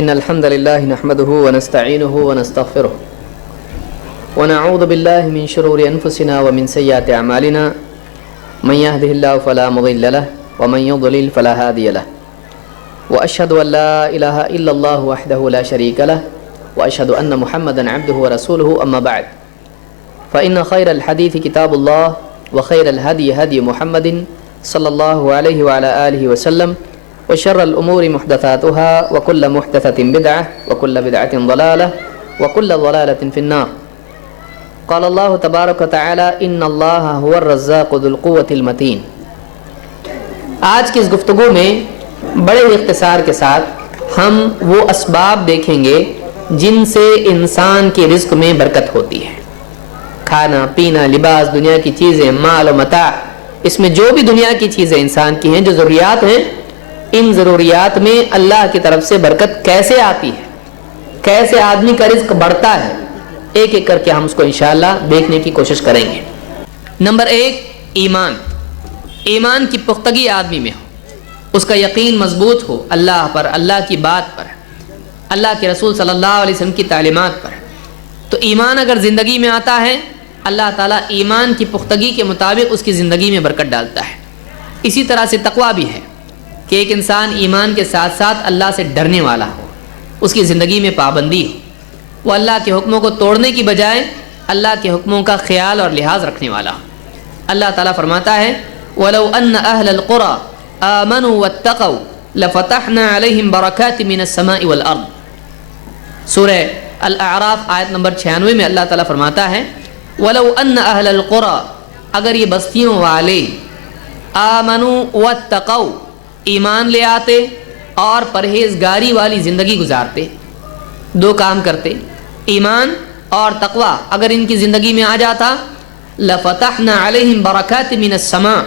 إن الحمد لله نحمده ونستعينه ونستغفره ونعوذ بالله من شرور أنفسنا ومن سيئات أعمالنا من يهده الله فلا مضل له ومن يضلل فلا هادي له وأشهد أن لا إله إلا الله وحده لا شريك له وأشهد أن محمدا عبده ورسوله أما بعد فإن خير الحديث كتاب الله وخير الهدي هدي محمد صلى الله عليه وعلى آله وسلم وشر الأمور محدثاتها وكل محدثة بدعة وكل بدعة ضلالة وكل ضلالة في النار قال الله تبارك وتعالى إن الله هو الرزاق ذو القوة المتين۔ آج کی اس گفتگو میں بڑے اختصار کے ساتھ ہم وہ اسباب دیکھیں گے جن سے انسان کے رزق میں برکت ہوتی ہے۔ کھانا پینا، لباس، دنیا کی چیزیں، مال و متاع، اس میں جو بھی دنیا کی چیزیں انسان کی ہیں، جو ضروریات ہیں، ان ضروریات میں اللہ کی طرف سے برکت کیسے آتی ہے، کیسے آدمی کا رزق بڑھتا ہے، ایک ایک کر کے ہم اس کو انشاءاللہ دیکھنے کی کوشش کریں گے۔ نمبر 1، ایمان۔ ایمان کی پختگی آدمی میں ہو، اس کا یقین مضبوط ہو اللہ پر، اللہ کی بات پر، اللہ کے رسول صلی اللہ علیہ وسلم کی تعلیمات پر۔ تو ایمان اگر زندگی میں آتا ہے، اللہ تعالیٰ ایمان کی پختگی کے مطابق اس کی زندگی میں برکت ڈالتا ہے۔ اسی طرح سے تقویٰ بھی ہے کہ ایک انسان ایمان کے ساتھ ساتھ اللہ سے ڈرنے والا ہو، اس کی زندگی میں پابندی ہو، وہ اللہ کے حکموں کو توڑنے کی بجائے اللہ کے حکموں کا خیال اور لحاظ رکھنے والا ہو۔ اللہ تعالیٰ فرماتا ہے وَلَوْ أَنَّ أَهْلَ الْقُرَىٰ آمَنُوا وَاتَّقَوْا لَفَتَحْنَا عَلَيْهِمْ بَرَكَاتٍ مِّنَ السَّمَاءِ وَالْأَرْضِ۔ سورہ الاعراف آیت نمبر 96 میں اللہ تعالیٰ فرماتا ہے وَلَوْ أَنَّ أَهْلَ الْقُرَىٰ، اگر یہ بستیوں والے آمنوا واتقوا، ایمان لے آتے اور پرہیزگاری والی زندگی گزارتے، دو کام کرتے، ایمان اور تقویٰ اگر ان کی زندگی میں آ جاتا، لفتحنا علیہم برکات من السماء،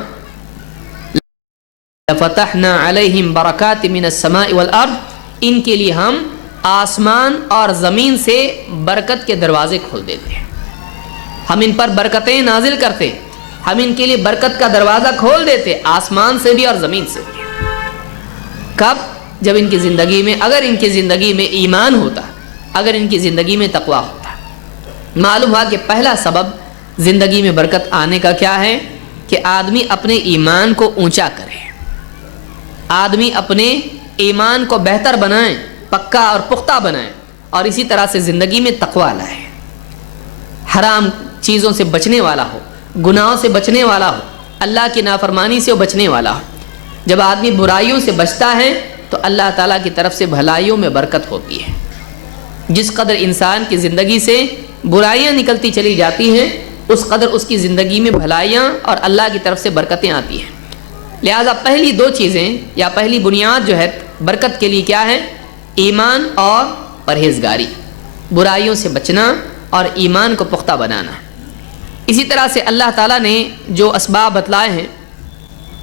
لفتحنا علیہم برکات من السماء والارض، ان کے لیے ہم آسمان اور زمین سے برکت کے دروازے کھول دیتے ہیں، ہم ان پر برکتیں نازل کرتے، ہم ان کے لیے برکت کا دروازہ کھول دیتے، آسمان سے بھی اور زمین سے بھی۔ کب؟ جب ان کی زندگی میں، اگر ان کی زندگی میں ایمان ہوتا، اگر ان کی زندگی میں تقویٰ ہوتا۔ معلوم ہوا کہ پہلا سبب زندگی میں برکت آنے کا کیا ہے کہ آدمی اپنے ایمان کو اونچا کرے، آدمی اپنے ایمان کو بہتر بنائیں، پکا اور پختہ بنائیں، اور اسی طرح سے زندگی میں تقویٰ لائے، حرام چیزوں سے بچنے والا ہو، گناہوں سے بچنے والا ہو، اللہ کی نافرمانی سے وہ بچنے والا ہو۔ جب آدمی برائیوں سے بچتا ہے تو اللہ تعالیٰ کی طرف سے بھلائیوں میں برکت ہوتی ہے۔ جس قدر انسان کی زندگی سے برائیاں نکلتی چلی جاتی ہیں، اس قدر اس کی زندگی میں بھلائیاں اور اللہ کی طرف سے برکتیں آتی ہیں۔ لہٰذا پہلی دو چیزیں یا پہلی بنیاد جو ہے برکت کے لیے کیا ہے؟ ایمان اور پرہیزگاری، برائیوں سے بچنا اور ایمان کو پختہ بنانا۔ اسی طرح سے اللہ تعالیٰ نے جو اسباب بتلائے ہیں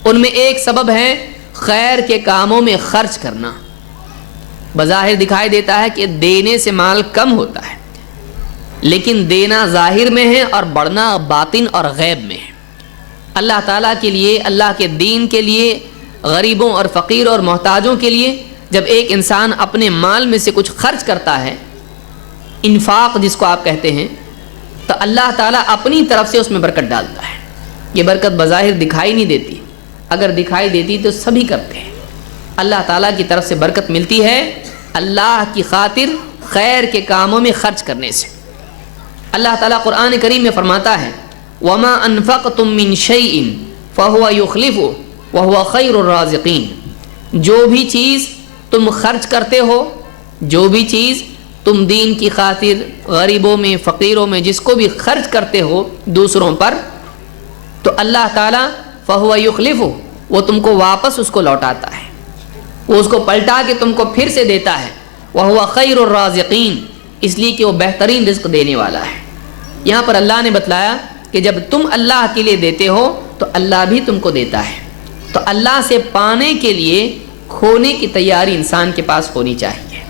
ان میں ایک سبب ہے خیر کے کاموں میں خرچ کرنا۔ بظاہر دکھائی دیتا ہے کہ دینے سے مال کم ہوتا ہے، لیکن دینا ظاہر میں ہے اور بڑھنا باطن اور غیب میں ہے۔ اللہ تعالیٰ کے لیے، اللہ کے دین کے لیے، غریبوں اور فقیروں اور محتاجوں کے لیے جب ایک انسان اپنے مال میں سے کچھ خرچ کرتا ہے، انفاق جس کو آپ کہتے ہیں، تو اللہ تعالیٰ اپنی طرف سے اس میں برکت ڈالتا ہے۔ یہ برکت بظاہر دکھائی نہیں دیتی، اگر دکھائی دیتی تو سبھی کرتے ہیں۔ اللہ تعالیٰ کی طرف سے برکت ملتی ہے اللہ کی خاطر خیر کے کاموں میں خرچ کرنے سے۔ اللہ تعالیٰ قرآن کریم میں فرماتا ہے وَمَا أَنفَقْتُم مِّن شَيْءٍ فَهُوَ يُخْلِفُهُ وَهُوَ خَيْرُ الرَّازِقِينَ، جو بھی چیز تم خرچ کرتے ہو، جو بھی چیز تم دین کی خاطر غریبوں میں، فقیروں میں، جس کو بھی خرچ کرتے ہو دوسروں پر، تو اللہ تعالیٰ فَهُوَ يُخْلِفُهُ، وہ تم کو واپس اس کو لوٹاتا ہے، وہ اس کو پلٹا کے تم کو پھر سے دیتا ہے۔ وَهُوَ خَيْرُ الرَّازِقِينَ، اس لیے کہ وہ بہترین رزق دینے والا ہے۔ یہاں پر اللہ نے بتلایا کہ جب تم اللہ کے لیے دیتے ہو تو اللہ بھی تم کو دیتا ہے۔ تو اللہ سے پانے کے لیے کھونے کی تیاری انسان کے پاس ہونی چاہیے۔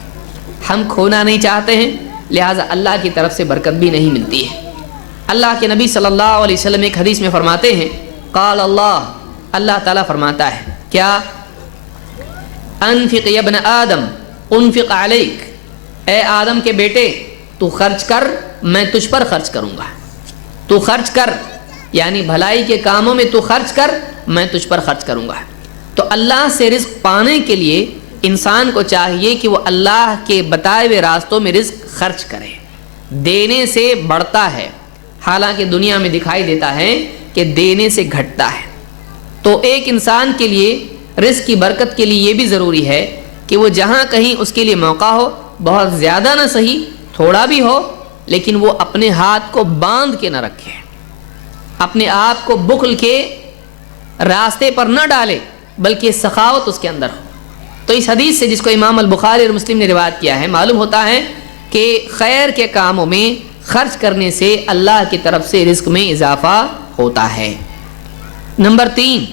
ہم کھونا نہیں چاہتے ہیں، لہٰذا اللہ کی طرف سے برکت بھی نہیں ملتی ہے۔ اللہ کے نبی صلی اللہ علیہ وسلم ایک حدیث میں فرماتے ہیں قال اللہ تعالیٰ فرماتا ہے کیا؟ انفق یا ابن آدم انفق علیک، اے آدم کے بیٹے تو خرچ کر، میں تجھ پر خرچ کروں گا. تو خرچ کر یعنی بھلائی کے کاموں میں تو خرچ کر، میں تجھ پر خرچ کروں گا. تو اللہ سے رزق پانے کے لیے انسان کو چاہیے کہ وہ اللہ کے بتائے ہوئے راستوں میں رزق خرچ کرے. دینے سے بڑھتا ہے، حالانکہ دنیا میں دکھائی دیتا ہے کہ دینے سے گھٹتا ہے. تو ایک انسان کے لیے رزق کی برکت کے لیے یہ بھی ضروری ہے کہ وہ جہاں کہیں اس کے لیے موقع ہو، بہت زیادہ نہ صحیح، تھوڑا بھی ہو، لیکن وہ اپنے ہاتھ کو باندھ کے نہ رکھے، اپنے آپ کو بخل کے راستے پر نہ ڈالے، بلکہ سخاوت اس کے اندر ہو. تو اس حدیث سے، جس کو امام البخاری اور مسلم نے روایت کیا ہے، معلوم ہوتا ہے کہ خیر کے کاموں میں خرچ کرنے سے اللہ کی طرف سے رزق میں اضافہ ہوتا ہے. نمبر 3،